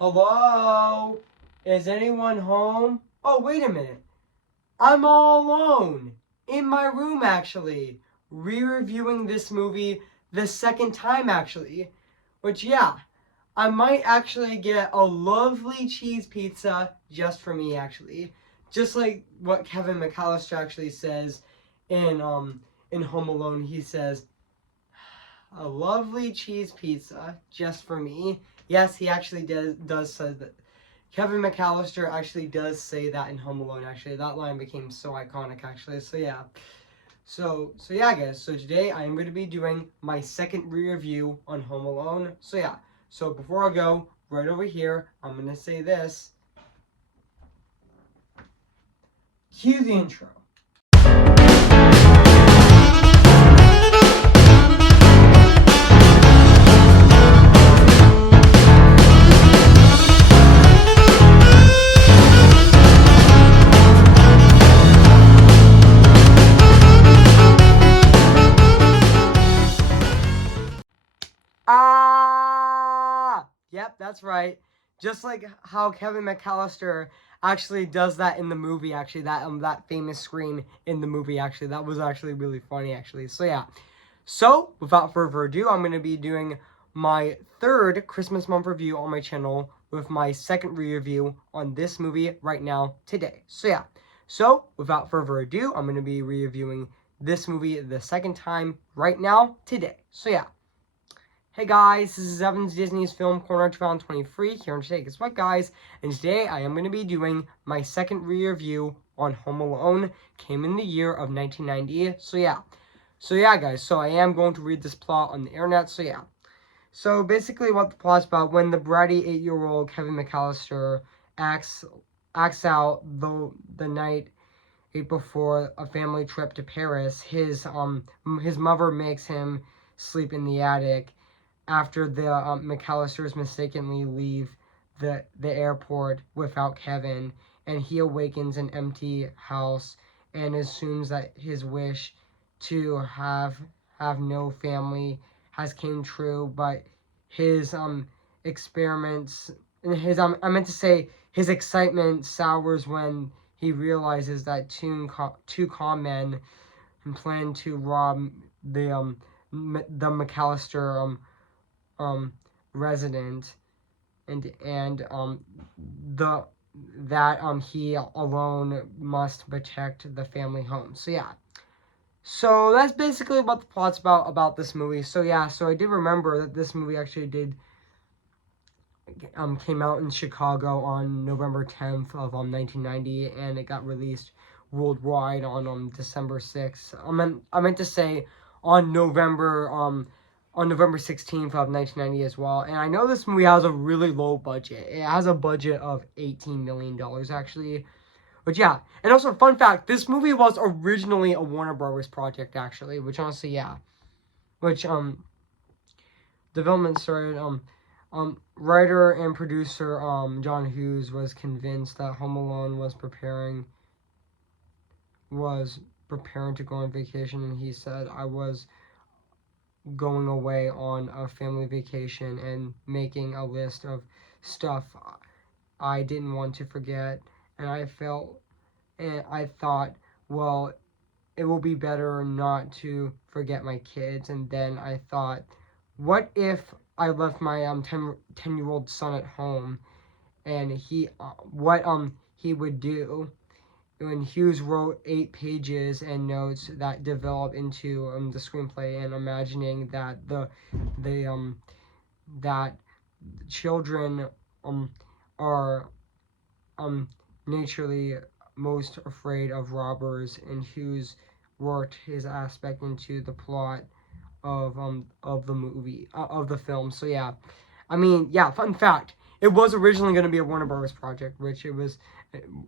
Hello? Is anyone home? Oh, wait a minute. I'm all alone. In my room, actually. Re-reviewing this movie the second time, actually. Which, yeah, I might actually get a lovely cheese pizza just for me, actually. Just like what Kevin McAllister actually says in Home Alone. He says, a lovely cheese pizza just for me. Yes, he actually does say that. Kevin McAllister actually does say that in Home Alone. Actually, that line became so iconic. Actually, so yeah. So yeah, guys. So today I am going to be doing my second re-review on Home Alone. So yeah. So before I go, right over here, I'm gonna say this. Cue the intro. Yep, that's right. Just like how Kevin McAllister actually does that in the movie. Actually, that famous scream in the movie. Actually, that was actually really funny. Actually, so yeah. So without further ado, I'm gonna be doing my third Christmas month review on my channel with my second re-review on this movie right now today. So yeah. So without further ado, I'm gonna be re-reviewing this movie the second time right now today. So yeah. Hey guys, this is Evan's Disney's Film Corner 2023 here and today. Guess what, guys? And today I am going to be doing my second re-review on Home Alone. Came in the year of 1990. So yeah, guys. So I am going to read this plot on the internet. So yeah. So basically, what the plot's about: when the bratty 8-year-old Kevin McAllister acts out the night before a family trip to Paris, his mother makes him sleep in the attic after the McAllisters mistakenly leave the airport without Kevin, and he awakens an empty house and assumes that his wish to have no family has came true, but his experiments his I meant to say his excitement sours when he realizes that two con men plan to rob the McAllister resident, and the that he alone must protect the family home. So yeah. So that's basically what the plot's about this movie. So yeah, so I did remember that this movie actually did came out in Chicago on November 10th of 1990, and it got released worldwide on December 6th. I meant to say on November 16th of 1990 as well. And I know this movie has a really low budget. It has a budget of $18 million actually. But yeah, and also fun fact, this movie was originally a Warner Brothers project actually, which honestly, yeah. Which development started writer and producer John Hughes was convinced that Home Alone was preparing to go on vacation, and he said, I was going away on a family vacation and making a list of stuff I didn't want to forget, and I thought, well, it will be better not to forget my kids. And then I thought, what if I left my 10-year-old son at home, and what he would do. When Hughes wrote 8 pages and notes that developed into the screenplay, and imagining that that children are naturally most afraid of robbers, and Hughes worked his aspect into the plot of the movie of the film. So yeah, I mean, yeah, fun fact, it was originally going to be a Warner Bros. Project, which it was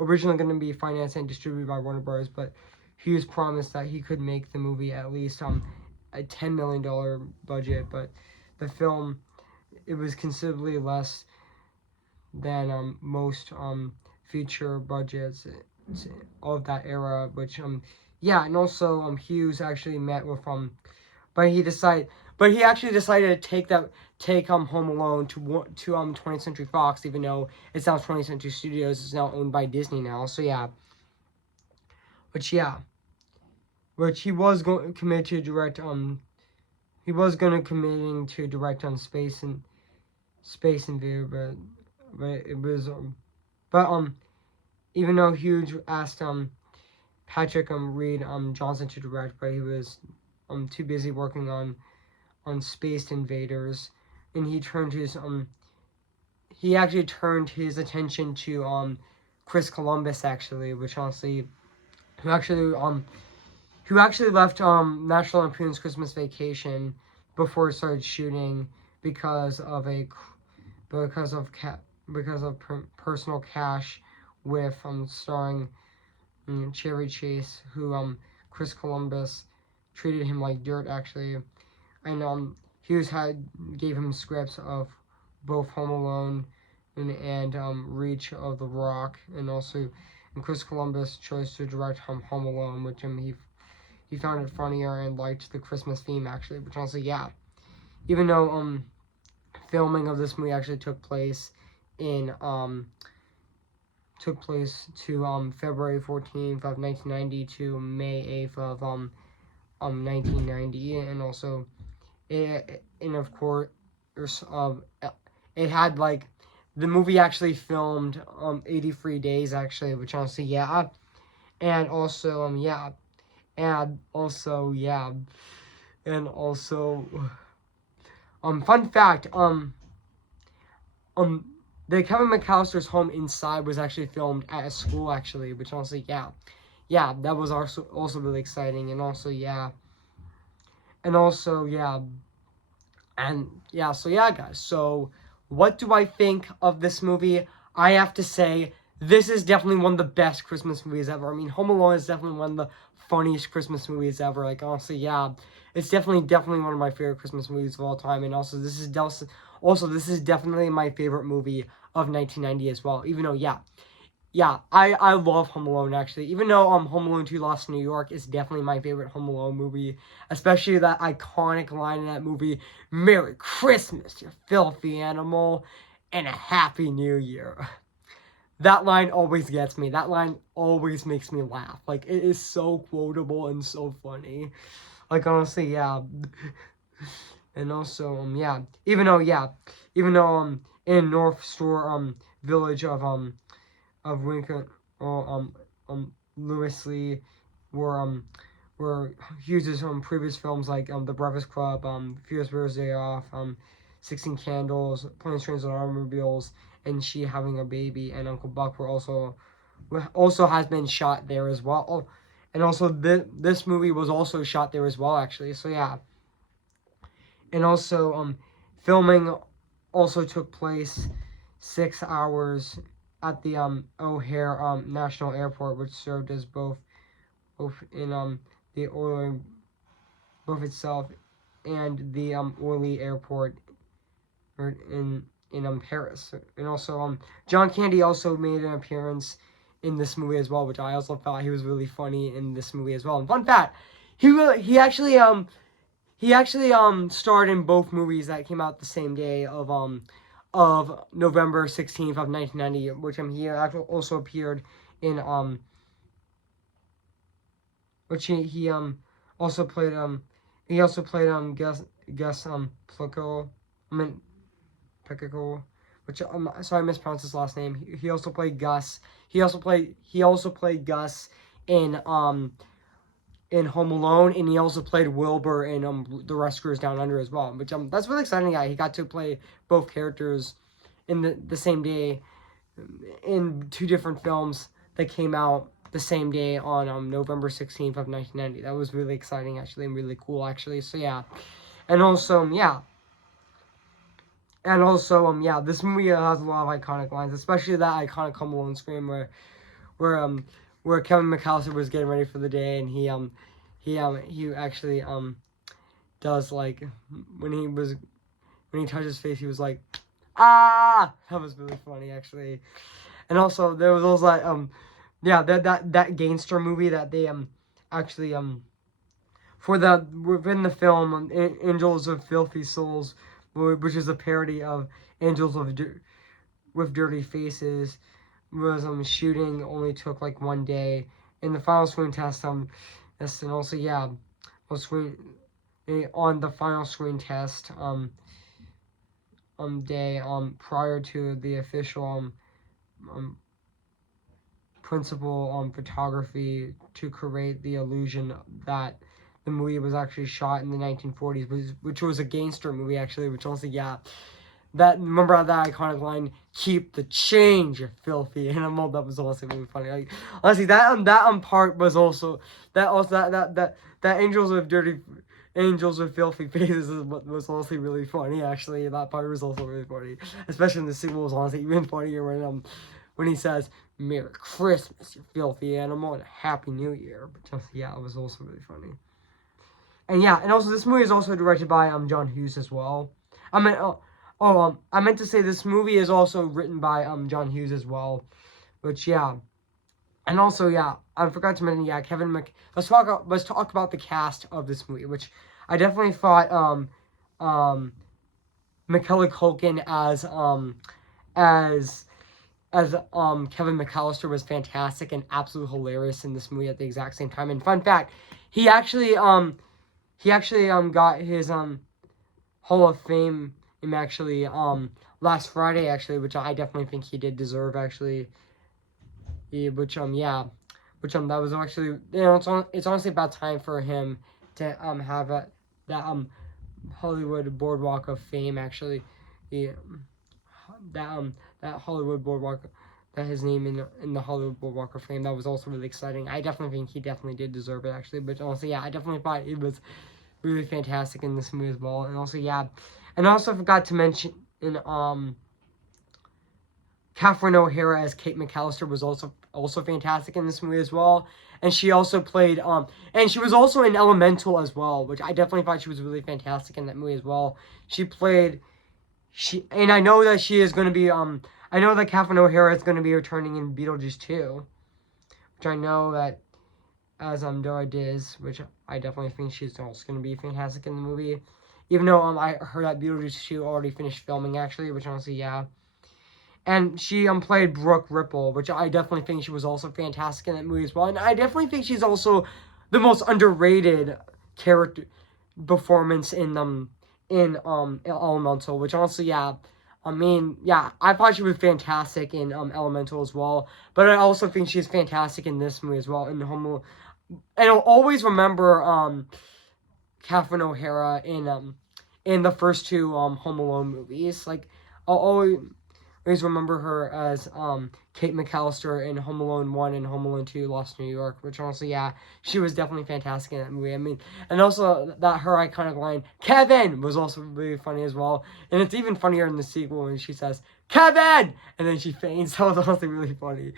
originally going to be financed and distributed by Warner Bros. But Hughes promised that he could make the movie at least a $10 million budget, but the film, it was considerably less than most feature budgets of that era, which yeah, and also Hughes actually met with but he decided, but he actually decided to take Home Alone to 20th Century Fox, even though it's now 20th Century Studios. It's now owned by Disney now. So yeah, which he was going committed to direct he was going to committing to direct on Space Invader, but it was even though Hughes asked Patrick Reed Johnson to direct, but he was too busy working on Space Invaders, and he actually turned his attention to Chris Columbus, actually, which honestly who actually left National Lampoon's Christmas Vacation before it started shooting because of personal cash with starring Chevy Chase, who Chris Columbus treated him like dirt, actually. And Hughes gave him scripts of both Home Alone and Reach of the Rock, and Chris Columbus chose to direct Home Alone, which he found it funnier and liked the Christmas theme, actually. Which honestly, yeah, even though filming of this movie actually took place to February 14th of 1990 to May 8th of 1990, and also of course it had like the movie actually filmed 83 days, actually, which honestly, yeah, and also and also yeah and also fun fact, the Kevin McAllister's home inside was actually filmed at a school, actually, which honestly, yeah, that was also really exciting. And also yeah, so yeah, guys, so what do I think of this movie? I have to say, this is definitely one of the best Christmas movies ever. I mean, Home Alone is definitely one of the funniest Christmas movies ever. Like, honestly, yeah, it's definitely one of my favorite Christmas movies of all time. And also, this is definitely my favorite movie of 1990 as well. Even though, I love Home Alone, actually. Even though Home Alone 2 Lost in New York is definitely my favorite Home Alone movie. Especially that iconic line in that movie, "Merry Christmas, you filthy animal, and a Happy New Year." That line always gets me. That line always makes me laugh. Like, it is so quotable and so funny. Like, honestly, yeah. And also, even though, in North Shore, village of Lincoln, or Lewis Lee, were Hughes' previous films like The Breakfast Club, Ferris Bueller's Day Off, 16 Candles, Planes, Trains, and Automobiles, and She Having a Baby, and Uncle Buck were also has been shot there as well. Oh, and also this movie was also shot there as well, actually. So yeah, and also filming also took place 6 hours at the O'Hare National Airport, which served as both in the Orly, both itself and the Orly Airport in Paris. And also John Candy also made an appearance in this movie as well, which I also thought he was really funny in this movie as well. And fun fact, he actually starred in both movies that came out the same day of November 16th of 1990, which he actually also appeared in which he also played Gus Plico, I mean Peckico, which sorry, I mispronounced his last name. He also played Gus. He also played Gus in Home Alone, and he also played Wilbur in The Rescuers Down Under as well, which that's really exciting. Guy, he got to play both characters in the same day in two different films that came out the same day on November 16th of 1990. That was really exciting, actually, and really cool, actually. So yeah, and also this movie has a lot of iconic lines, especially that iconic Home Alone scream where Kevin McAllister was getting ready for the day, and he actually does like when he touched his face, he was like, ah. That was really funny, actually. And also there was also that gangster movie that they actually within the film Angels of Filthy Souls, which is a parody of Angels with Dirty Faces, was shooting only took like 1 day. In the final screen test, yes, and also yeah, on the final screen test day prior to the official principal photography to create the illusion that the movie was actually shot in the 1940s, which was a gangster movie actually, which also yeah. That, remember that iconic line, "Keep the change, you filthy animal." That was also really funny. Like, honestly, that part was also that Angels with Filthy Faces was honestly really funny. Actually, that part was also really funny, especially in the sequel. Was honestly even funnier when he says, "Merry Christmas, you filthy animal, and a Happy New Year." But just, yeah, it was also really funny. And yeah, and also this movie is also directed by John Hughes as well. I mean, I meant to say this movie is also written by John Hughes as well, which yeah, and also yeah, I forgot to mention yeah, Let's talk about the cast of this movie, which I definitely thought Macaulay Culkin as Kevin McAllister was fantastic and absolutely hilarious in this movie at the exact same time. And fun fact, he actually got his Hall of Fame actually last Friday actually, which I definitely think he did deserve actually. Which yeah, which that was actually it's honestly about time for him to have that Hollywood Boardwalk of Fame actually. Yeah, that Hollywood Boardwalk, that his name in the Hollywood Boardwalk of Fame, that was also really exciting. I definitely think he definitely did deserve it actually, but honestly yeah, I definitely thought it was really fantastic in this movie as well. And also yeah, and I also forgot to mention in Catherine O'Hara as Kate McAllister was also fantastic in this movie as well. And she also played and she was also in Elemental as well, which I definitely thought she was really fantastic in that movie as well. And I know that she is going to be I know that Catherine O'Hara is going to be returning in Beetlejuice 2, which I know that as Dora Diz, which I definitely think she's also going to be fantastic in the movie. Even though I heard that Beetlejuice 2 already finished filming actually, which honestly yeah. And she played Brooke Ripple, which I definitely think she was also fantastic in that movie as well. And I definitely think she's also the most underrated character performance in Elemental, which honestly yeah. I mean, yeah, I thought she was fantastic in Elemental as well, but I also think she's fantastic in this movie as well. In Home, and I'll always remember Catherine O'Hara in the first two Home Alone movies. Like I'll always remember her as Kate McAllister in Home Alone 1 and Home Alone 2 Lost New York, which honestly, yeah, she was definitely fantastic in that movie. I mean, and also that her iconic line, "Kevin," was also really funny as well. And it's even funnier in the sequel when she says, "Kevin!" And then she faints. That was honestly really funny.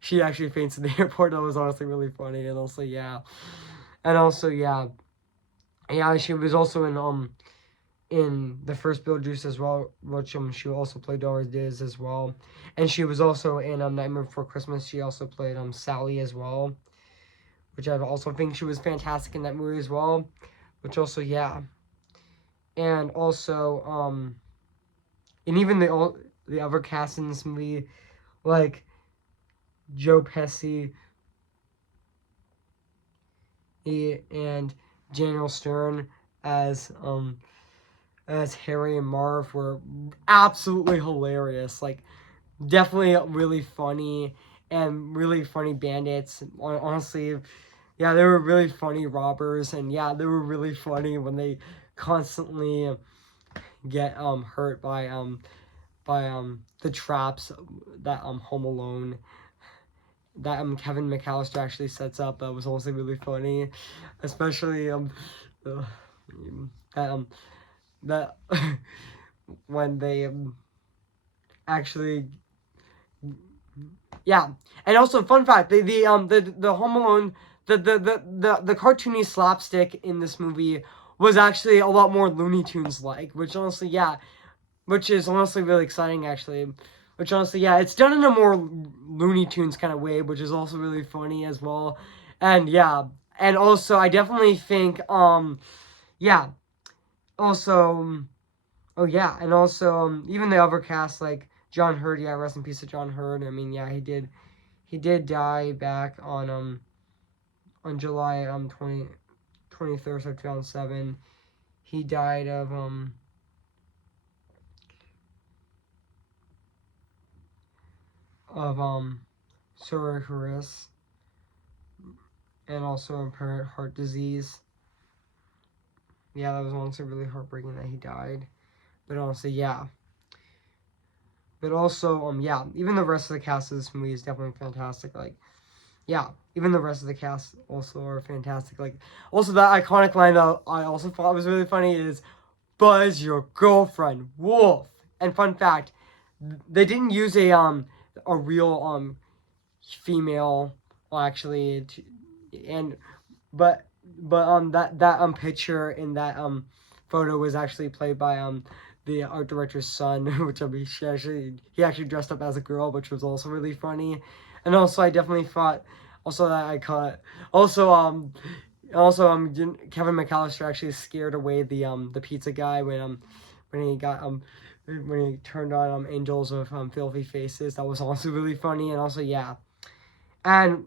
She actually faints in the airport. That was honestly really funny. And also, yeah. And also, yeah. Yeah, she was also in the first Beetlejuice as well, which she also played Doris Diz as well, and she was also in Nightmare Before Christmas. She also played Sally as well, which I also think she was fantastic in that movie as well. Which also yeah, and also and even the other cast in this movie, like Joe Pesci, and Daniel Stern as Harry and Marv were absolutely hilarious. Like, definitely really funny and really funny bandits. Honestly, yeah, they were really funny robbers, and yeah, they were really funny when they constantly get hurt by the traps that Home Alone that Kevin McAllister actually sets up. That was also really funny, especially uh, that that when they actually yeah. And also fun fact, the Home Alone the cartoony slapstick in this movie was actually a lot more Looney Tunes like, which honestly yeah, which is honestly really exciting actually. Which honestly yeah, it's done in a more Looney Tunes kind of way, which is also really funny as well. And yeah, And also, I definitely think, yeah. Also, oh yeah, and also, even the other cast, like John Hurt, yeah, rest in peace to John Hurt. I mean, yeah, he did die back on July 23rd of 2007. He died of psoriasis and also apparent heart disease. Yeah, that was honestly really heartbreaking that he died. But honestly, yeah. But also, yeah, even the rest of the cast of this movie is definitely fantastic. Like, yeah, even the rest of the cast also are fantastic. Like, also that iconic line that I also thought was really funny is, "Buzz, your girlfriend, Wolf." And fun fact, they didn't use a real female, well, actually, and that picture in that photo was actually played by the art director's son, which I mean, he actually dressed up as a girl, which was also really funny. And also I definitely thought also that I caught also Kevin McAllister actually scared away the pizza guy when he got when he turned on Angels of Filthy Faces. That was also really funny. And also yeah, and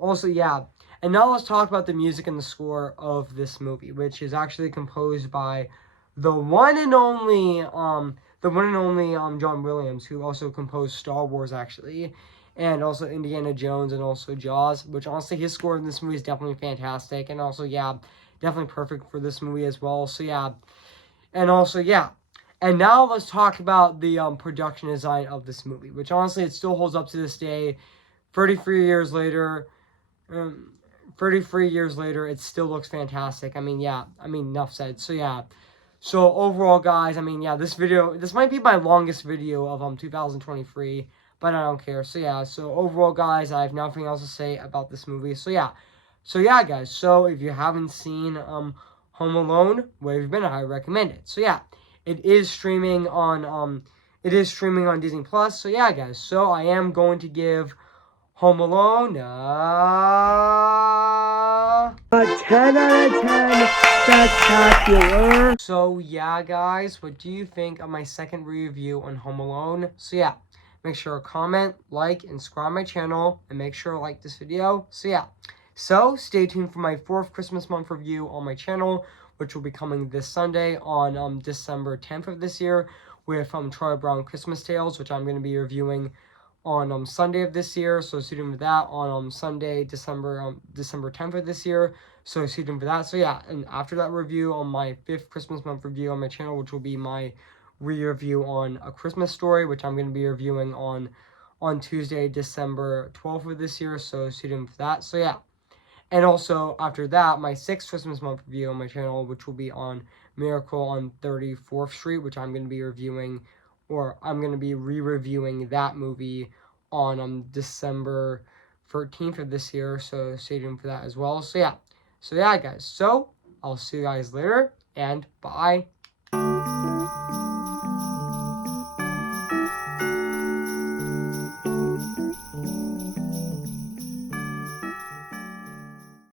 also, yeah. And now let's talk about the music and the score of this movie, which is actually composed by the one and only John Williams, who also composed Star Wars actually, and also Indiana Jones and also Jaws. Which honestly, his score in this movie is definitely fantastic, and also yeah, definitely perfect for this movie as well. So yeah, and also yeah. And now let's talk about the production design of this movie, which honestly it still holds up to this day. 33 years later, um, 33 years later, it still looks fantastic. I mean, yeah. I mean, enough said. So, yeah. So, overall, guys, I mean, yeah, this might be my longest video of 2023, but I don't care. So, yeah. So, overall, guys, I have nothing else to say about this movie. So, yeah. So, yeah, guys. So, if you haven't seen Home Alone, where have you been? I recommend it. So, yeah. It is streaming on Disney Plus. So, yeah, guys. So, I am going to give Home Alone, a 10 out of 10 spectacular. So yeah, guys, what do you think of my second review on Home Alone? So yeah, make sure to comment, like, and subscribe my channel, and make sure to like this video. So yeah, so stay tuned for my 4th Christmas month review on my channel, which will be coming this Sunday on December 10th of this year with Charlie Brown Christmas Tales, which I'm going to be reviewing on Sunday of this year. So stay tuned for that on Sunday, December 10th of this year. So stay tuned for that. So yeah, and after that review on my 5th Christmas month review on my channel, which will be my re-review on A Christmas Story, which I'm going to be reviewing on Tuesday, December 12th of this year. So stay tuned for that. So yeah. And also, after that, my 6th Christmas month review on my channel, which will be on Miracle on 34th Street, which I'm going to be reviewing, or I'm going to be re-reviewing that movie on December 13th of this year. So stay tuned for that as well. So yeah. So yeah, guys. So I'll see you guys later, and bye.